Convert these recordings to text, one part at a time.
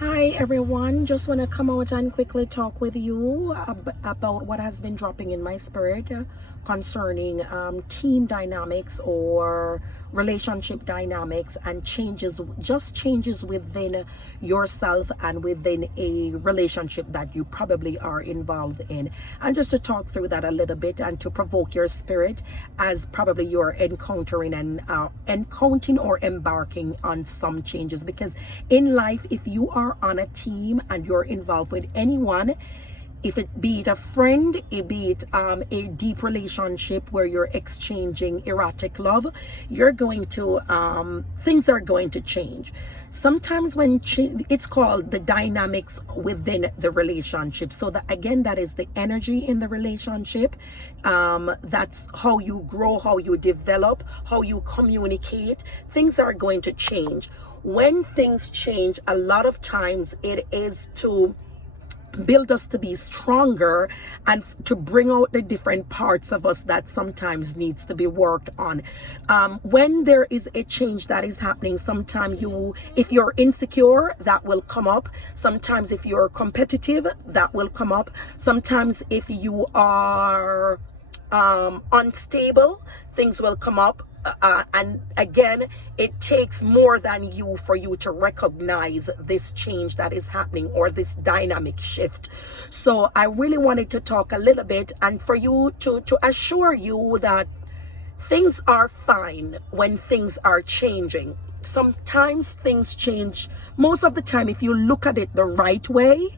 Hi everyone, just want to come out and quickly talk with you about what has been dropping in my spirit concerning team dynamics or relationship dynamics and changes within yourself and within a relationship that you probably are involved in. And just to talk through that a little bit and to provoke your spirit as probably you're encountering or embarking on some changes, because in life, if you are on a team and you're involved with anyone, if it be it a friend, be it a deep relationship where you're exchanging erotic love, you're going to things are going to change. Sometimes it's called the dynamics within the relationship. So that again, that is the energy in the relationship. That's how you grow, how you develop, how you communicate. Things are going to change. When things change, a lot of times it is to build us to be stronger and to bring out the different parts of us that sometimes needs to be worked on. When there is a change that is happening, sometimes if you're insecure, that will come up. Sometimes if you're competitive, that will come up. Sometimes if you are unstable, things will come up. And again, it takes more than you for you to recognize this change that is happening or this dynamic shift. So I really wanted to talk a little bit and for you to assure you that things are fine when things are changing. Sometimes things change. Most of the time, if you look at it the right way,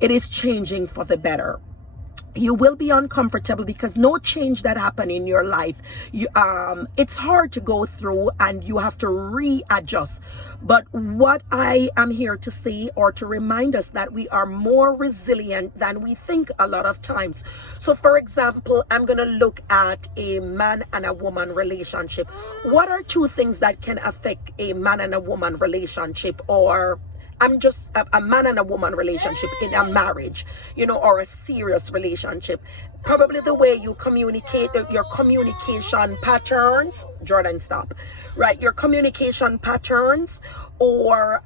it is changing for the better. You will be uncomfortable because no change that happened in your life, it's hard to go through and you have to readjust. But what I am here to say or to remind us that we are more resilient than we think a lot of times. So for example, I'm going to look at a man and a woman relationship. What are two things that can affect a man and a woman relationship, or I'm just a man and a woman relationship in a marriage, or a serious relationship? Probably the way you communicate, your communication patterns. Jordan, stop. Right, your communication patterns, or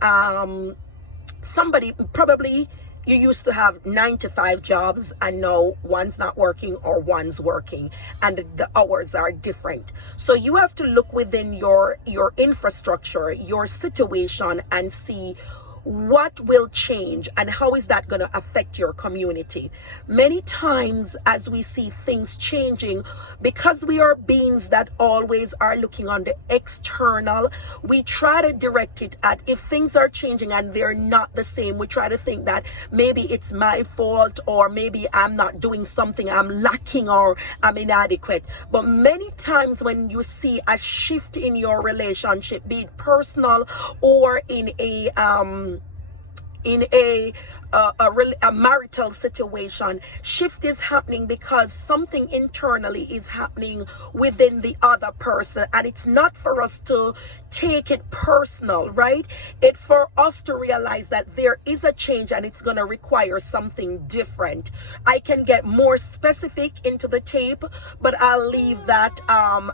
somebody probably you used to have 9 to 5 jobs and now one's not working or one's working and the hours are different. So you have to look within your infrastructure, your situation, and see what will change and how is that going to affect your community. Many times as we see things changing, because we are beings that always are looking on the external, we try to direct it at, if things are changing and they're not the same, we try to think that maybe it's my fault, or maybe I'm not doing something, I'm lacking, or I'm inadequate. But many times when you see a shift in your relationship, be it personal or in a marital situation, shift is happening because something internally is happening within the other person, and it's not for us to take it personal, right? It's for us to realize that there is a change and it's going to require something different. I can get more specific into the tape, but I'll leave that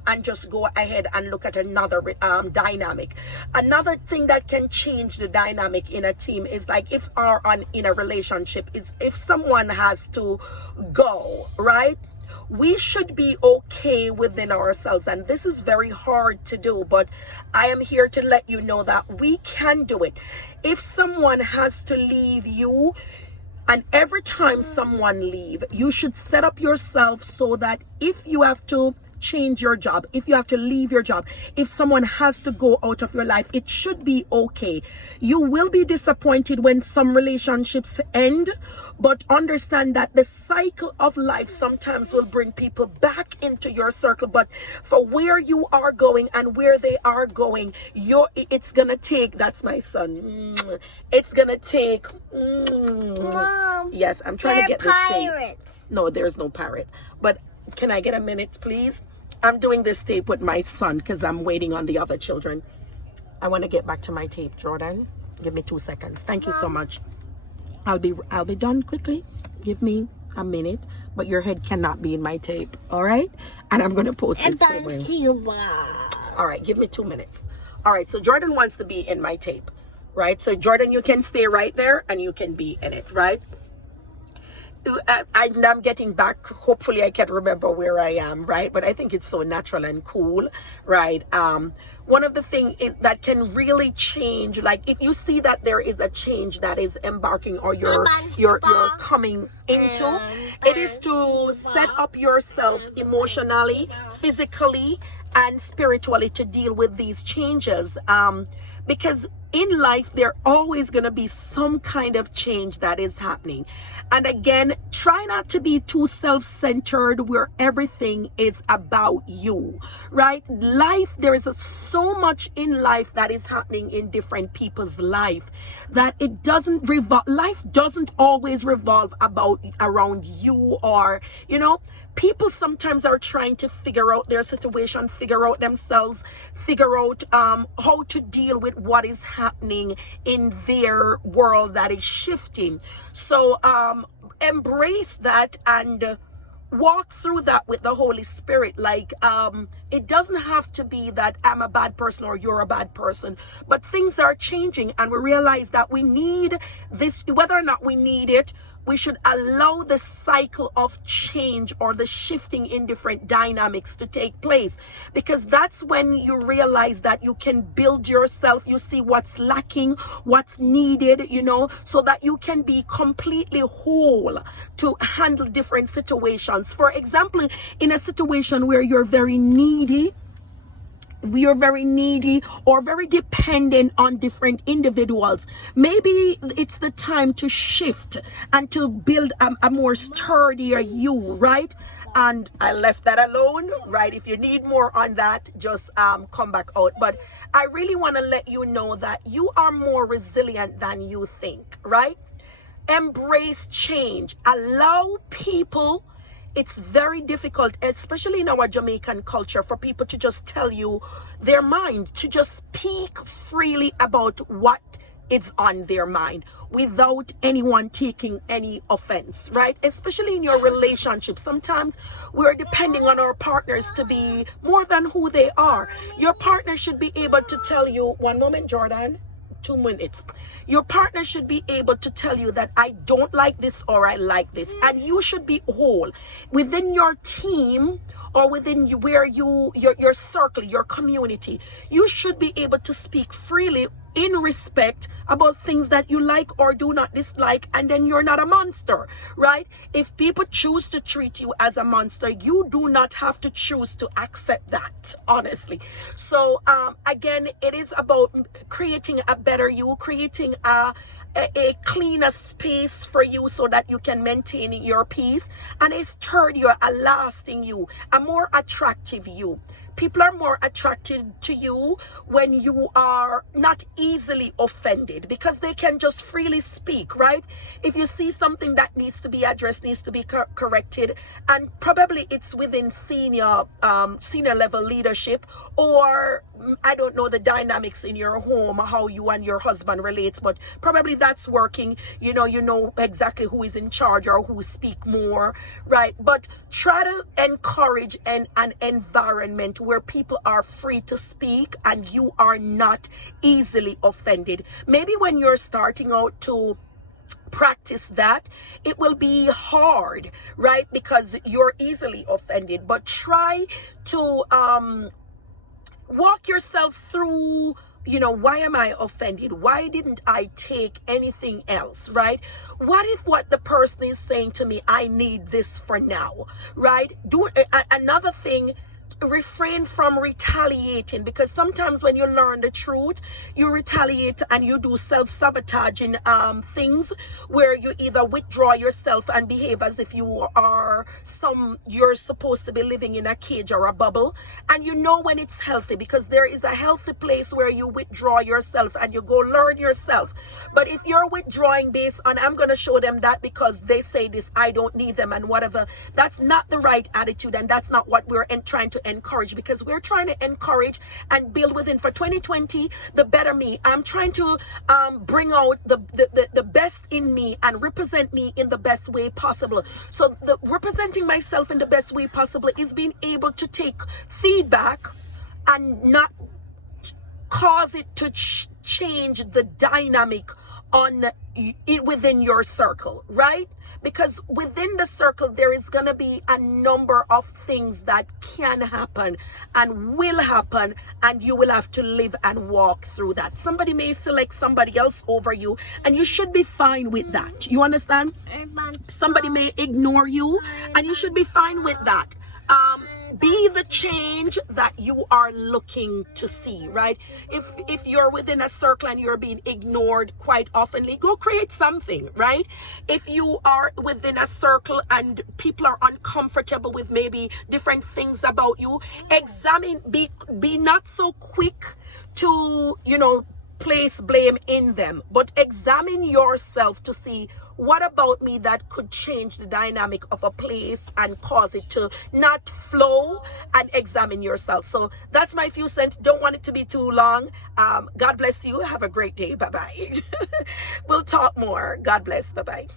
and just go ahead and look at another dynamic. Another thing that can change the dynamic in a team is like in a relationship, is if someone has to go, right? We should be okay within ourselves, and this is very hard to do, but I am here to let you know that we can do it. If someone has to leave you, and every time someone leave, you should set up yourself so that if you have to change your job, if you have to leave your job, if someone has to go out of your life, it should be okay. You will be disappointed when some relationships end, but understand that the cycle of life sometimes will bring people back into your circle. But for where you are going and where they are going, it's gonna take, that's my son, it's gonna take Mom, yes, I'm trying to get this pirates. tape. No, there's no pirate, but can I get a minute, please? I'm doing this tape with my son because I'm waiting on the other children. I want to get back to my tape, Jordan. Give me 2 seconds. Thank you so much. I'll be done quickly. Give me a minute, but your head cannot be in my tape, all right? And I'm going to post it somewhere. All right, give me 2 minutes. All right, so Jordan wants to be in my tape, right? So Jordan, you can stay right there and you can be in it, right? I'm getting back. Hopefully I can remember where I am, right? But I think it's so natural and cool, right? One of the things that can really change, like if you see that there is a change that is embarking or you're coming into, it is to set up yourself emotionally, physically, and spiritually to deal with these changes. Because in life, there always going to be some kind of change that is happening. And again, try not to be too self-centered where everything is about you, right? Life, there is so much in life that is happening in different people's life that it doesn't revolve. Life doesn't always revolve around you, or, people sometimes are trying to figure out their situation, figure out themselves, figure out how to deal with what is happening in their world that is shifting. So embrace that and walk through that with the Holy Spirit. Like it doesn't have to be that I'm a bad person or you're a bad person, but things are changing and we realize that we need this. Whether or not we need it, we should allow the cycle of change or the shifting in different dynamics to take place, because that's when you realize that you can build yourself. You see what's lacking, what's needed, so that you can be completely whole to handle different situations. For example, in a situation where you're very needy or very dependent on different individuals, maybe it's the time to shift and to build a more sturdier you, right? And I left that alone, right? If you need more on that, just come back out. But I really want to let you know that you are more resilient than you think, right? Embrace change. Allow people. It's very difficult, especially in our Jamaican culture, for people to just tell you their mind, to just speak freely about what is on their mind without anyone taking any offense, right? Especially in your relationship. Sometimes we're depending on our partners to be more than who they are. Your partner should be able to tell you, one moment, Jordan. 2 minutes. Your partner should be able to tell you that I don't like this or I like this, and you should be whole within your team or within your circle, your community. You should be able to speak freely in respect about things that you like or do not dislike, and then you're not a monster, right? If people choose to treat you as a monster, you do not have to choose to accept that, honestly. So again, it is about creating a better you, creating a cleaner space for you so that you can maintain your peace, and a sturdier, a lasting you, a more attractive you. People are more attracted to you when you are not easily offended, because they can just freely speak, right? If you see something that needs to be addressed, needs to be corrected, and probably it's within senior level leadership, or I don't know the dynamics in your home, how you and your husband relates, but probably that's working. You know exactly who is in charge or who speak more, right? But try to encourage an environment where people are free to speak and you are not easily offended. Maybe when you're starting out to practice that, it will be hard, right? Because you're easily offended. But try to walk yourself through, why am I offended? Why didn't I take anything else, right? What if what the person is saying to me, I need this for now, right? Another thing, refrain from retaliating, because sometimes when you learn the truth, you retaliate and you do self-sabotaging things where you either withdraw yourself and behave as if you're supposed to be living in a cage or a bubble. And when it's healthy, because there is a healthy place where you withdraw yourself and you go learn yourself. But if you're withdrawing based on, I'm going to show them that because they say this, I don't need them and whatever, that's not the right attitude, and that's not what we're trying to encourage, because we're trying to encourage and build within for 2020 the better me. I'm trying to bring out the best in me and represent me in the best way possible. So the representing myself in the best way possible is being able to take feedback and not cause it to change the dynamic within your circle, right? Because within the circle there is going to be a number of things that can happen and will happen, and you will have to live and walk through that. Somebody may select somebody else over you, and you should be fine with that. You understand? Somebody may ignore you, and you should be fine with that. Be the change that you are looking to see, right? If you're within a circle and you're being ignored quite oftenly, go create something, right? If you are within a circle and people are uncomfortable with maybe different things about you, examine, be not so quick to, place blame in them, but examine yourself to see what about me that could change the dynamic of a place and cause it to not flow, and examine yourself. So that's my few cents. Don't want it to be too long. God bless you. Have a great day. Bye-bye. We'll talk more. God bless. Bye-bye.